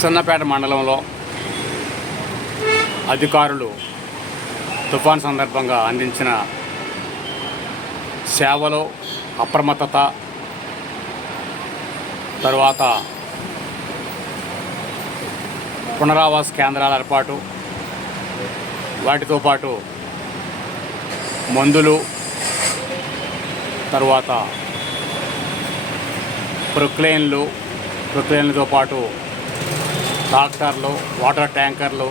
సన్నపేట మండలంలో అధికారులు తుఫాన్ సందర్భంగా అందించిన సేవలు, అప్రమత్తత, తర్వాత పునరావాస కేంద్రాల ఏర్పాటు, వాటితో పాటు మందులు, తర్వాత ప్రొక్లైన్లతో పాటు ట్రాక్టర్లు, వాటర్ ట్యాంకర్లు,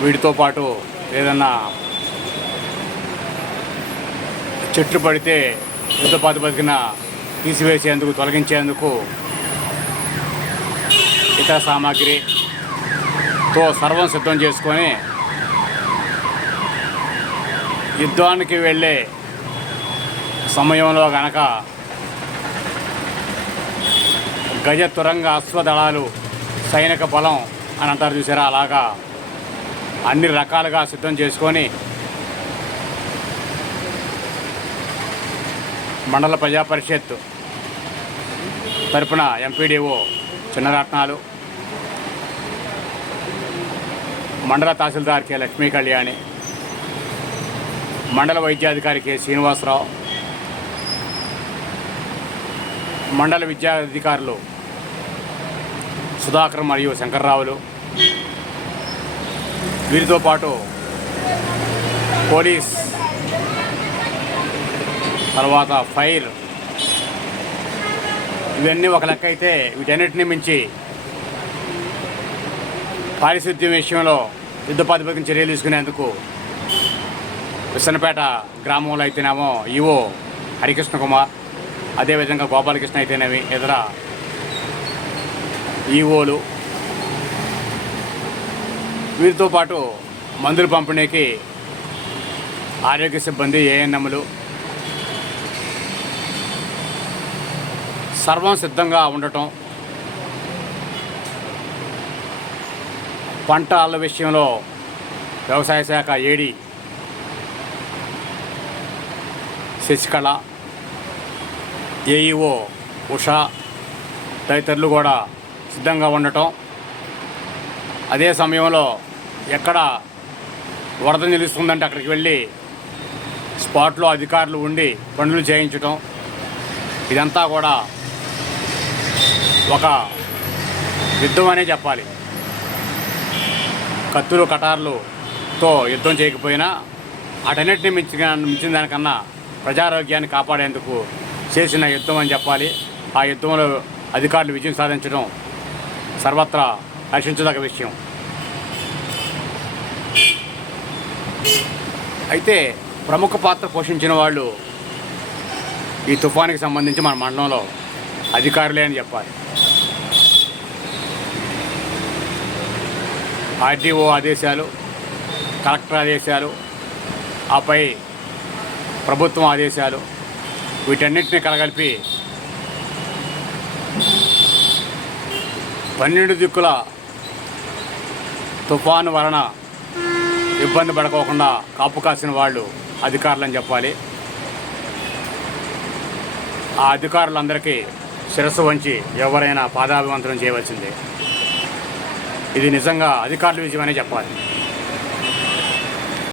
వీటితో పాటు ఏదన్నా చెట్లు పడితే యుద్ధ ప్రాతిపదికన తీసివేసేందుకు, తొలగించేందుకు ఇతర సామాగ్రితో సర్వం సిద్ధం చేసుకొని యుద్ధానికి వెళ్ళే సమయంలో గనక గజ తురంగ అశ్వదళాలు సైనిక బలం అని అంటారు చూసారా, అలాగా అన్ని రకాలుగా సిద్ధం చేసుకొని మండల ప్రజా పరిషత్ తరపున ఎంపీడీఓ చిన్నరత్నాలు, మండల తహసీల్దార్ కె లక్ష్మీ కళ్యాణి, మండల వైద్యాధికారి కె శ్రీనివాసరావు, మండల విద్యాధికారులు సుధాకర్ మరియు శంకర్రావులు, వీరితో పాటు పోలీస్, తర్వాత ఫైర్, ఇవన్నీ ఒక లెక్క అయితే వీటన్నిటిని మించి పారిశుద్ధ్యం విషయంలో యుద్ధ ప్రాతిపదికన చర్యలు తీసుకునేందుకు విసన్నపేట గ్రామంలో అయితేనేమో ఈవో హరికృష్ణ కుమార్, అదేవిధంగా గోపాలకృష్ణ అయితేనేమి ఇతర ఈవోలు, వీరితో పాటు మందుల పంపిణీకి ఆరోగ్య సిబ్బంది, ఏఎన్ఎంలు సర్వం సిద్ధంగా ఉండటం, పంటల విషయంలో వ్యవసాయ శాఖ ఏడి శశికళ, ఏఈఓ ఉషా తదితరులు కూడా సిద్ధంగా ఉండటం, అదే సమయంలో ఎక్కడ వరద నిలుస్తుందంటే అక్కడికి వెళ్ళి స్పాట్లో అధికారులు ఉండి పనులు చేయించటం, ఇదంతా కూడా ఒక యుద్ధం అనే చెప్పాలి. కత్తులు, కటార్లతో యుద్ధం చేయకపోయినా అటన్నిటిని మించిన దానికన్నా ప్రజారోగ్యాన్ని కాపాడేందుకు చేసిన యుద్ధం అని చెప్పాలి. ఆ యుద్ధంలో అధికారులు విజయం సాధించడం సర్వత్రా హర్షించదగ్గ విషయం. అయితే ప్రముఖ పాత్ర పోషించిన వాళ్ళు ఈ తుఫానికి సంబంధించి మన మండలంలో అధికారులే అని చెప్పాలి. ఆర్డీఓ ఆదేశాలు, కలెక్టర్ ఆదేశాలు, ఆపై ప్రభుత్వం ఆదేశాలు, వీటన్నిటిని కలగలిపి 12 దిక్కుల తుఫాను వలన ఇబ్బంది పడుకోకుండా కాపు కాసిన వాళ్ళు అధికారులని చెప్పాలి. ఆ అధికారులందరికీ శిరస్సు వంచి ఎవరైనా పాదాభివందనం చేయవలసిందే. ఇది నిజంగా అధికారుల విజయమనే చెప్పాలి.